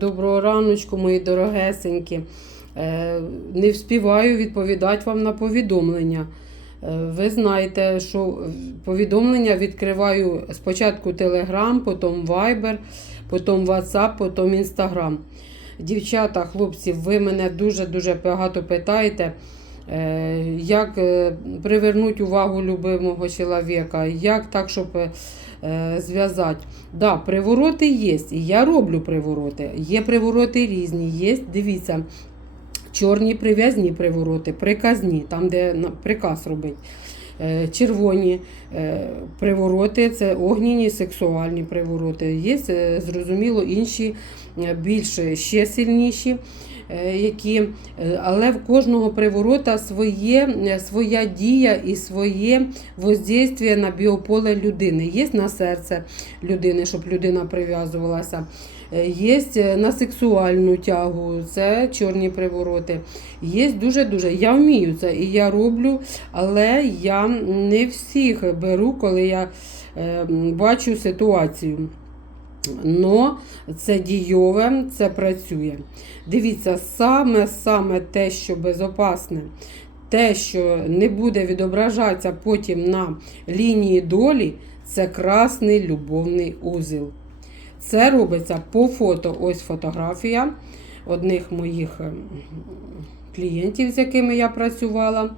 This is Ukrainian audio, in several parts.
Доброго раночку, мої дорогесенькі. Е, Не вспіваю відповідати вам на повідомлення. Е, Ви знаєте, що повідомлення відкриваю спочатку Telegram, потім Viber, потім WhatsApp, потім Instagram. Дівчата, хлопці, ви мене дуже-дуже багато питаєте, як е, привернути увагу любимого чоловіка, як так, щоб е, зв'язати. Да, привороти є, і я роблю привороти. Є привороти різні, є, дивіться, чорні прив'язні привороти, приказні, там, де приказ робить. Е, Червоні е, привороти це огняні сексуальні привороти. Є, е, зрозуміло, інші більш ще сильніші. Які, але в кожного приворота своє, своя дія і своє воздействие на біополе людини. Є на серце людини, щоб людина прив'язувалася. Е, Є на сексуальну тягу, це чорні привороти. Є дуже-дуже. Я вмію це і я роблю, але я не всіх беру, коли я е, бачу ситуацію. Но це дійове, це працює. Дивіться, саме-саме те, що безопасне, те, що не буде відображатися потім на лінії долі, це красний любовний узіл. Це робиться по фото. Ось фотографія одних моїх ем, клієнтів, з якими я працювала.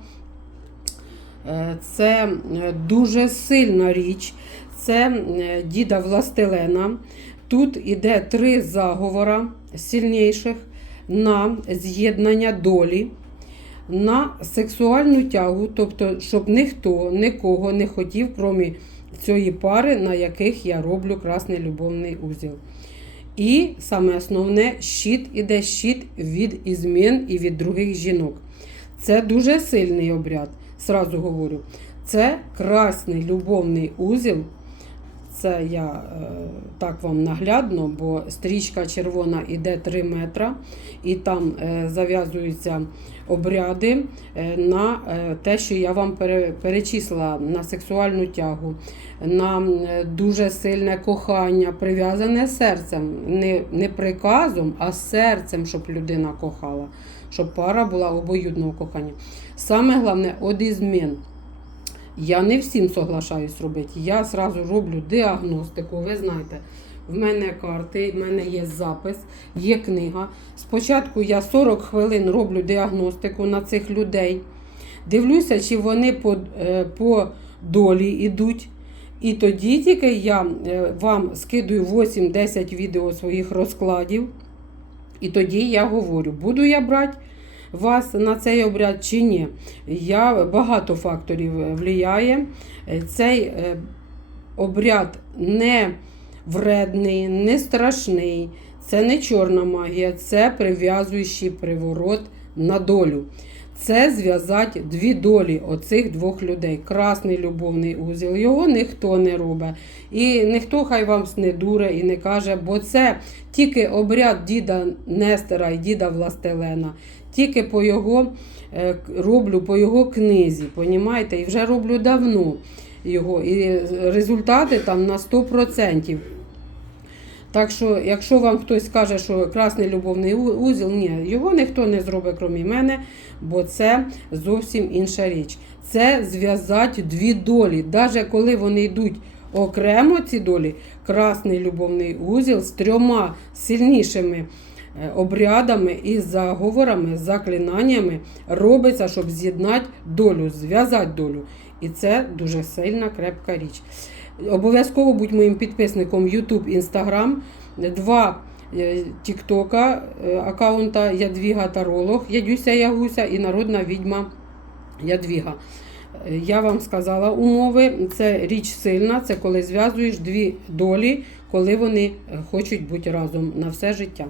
Е, Це е, дуже сильна річ. Це е, діда Властелена. Тут іде три заговора сильніших на з'єднання долі, на сексуальну тягу, тобто, щоб ніхто нікого не хотів, крім цієї пари, на яких я роблю красний любовний узіл. І саме основне, щит іде щит від ізмін і від других жінок. Це дуже сильний обряд, сразу говорю. Це красний любовний узіл. Це я е, так вам наглядно, бо стрічка червона іде 3 метра, і там е, зав'язуються обряди е, на те, що я вам пере, перечислила на сексуальну тягу, на дуже сильне кохання, прив'язане серцем, не, не приказом, а серцем, щоб людина кохала, щоб пара була обоюдного кохання. Саме головне одізмін. Я не всім соглашаюсь робити. Я зразу роблю діагностику. Ви знаєте, в мене карти, в мене є запис, є книга. Спочатку я 40 хвилин роблю діагностику на цих людей. Дивлюся, чи вони по, е, по долі йдуть. І тоді тільки я е, вам скидую 8-10 відео своїх розкладів. І тоді я говорю, буду я брати вас на цей обряд чи ні. Я, багато факторів впливає. Цей е, обряд не вредний, не страшний, це не чорна магія, це прив'язуючий приворот на долю. Це зв'язати дві долі оцих двох людей. Красний любовний узіл. Його ніхто не робить. І ніхто хай вам не дуре і не каже, бо це тільки обряд діда Нестера і діда Властелена. Тільки по його е, роблю по його книзі, понімаєте? І вже роблю давно його. І результати там на 100%. Так що, якщо вам хтось скаже, що красний любовний узіл, ні, його ніхто не зробить, крім мене, бо це зовсім інша річ. Це зв'язати дві долі. Навіть коли вони йдуть окремо, ці долі, красний любовний узіл з трьома сильнішими е, обрядами і заговорами, заклинаннями робиться, щоб з'єднати долю, зв'язати долю. І це дуже сильна, крепка річ. Обов'язково будь моїм підписником YouTube, Instagram, два е, Тіктока е, аккаунта Ядвіга Таролог, Ядюся Ягуся і народна відьма Ядвіга. Е, Я вам сказала умови. Це річ сильна, це коли зв'язуєш дві долі, коли вони е, хочуть бути разом на все життя.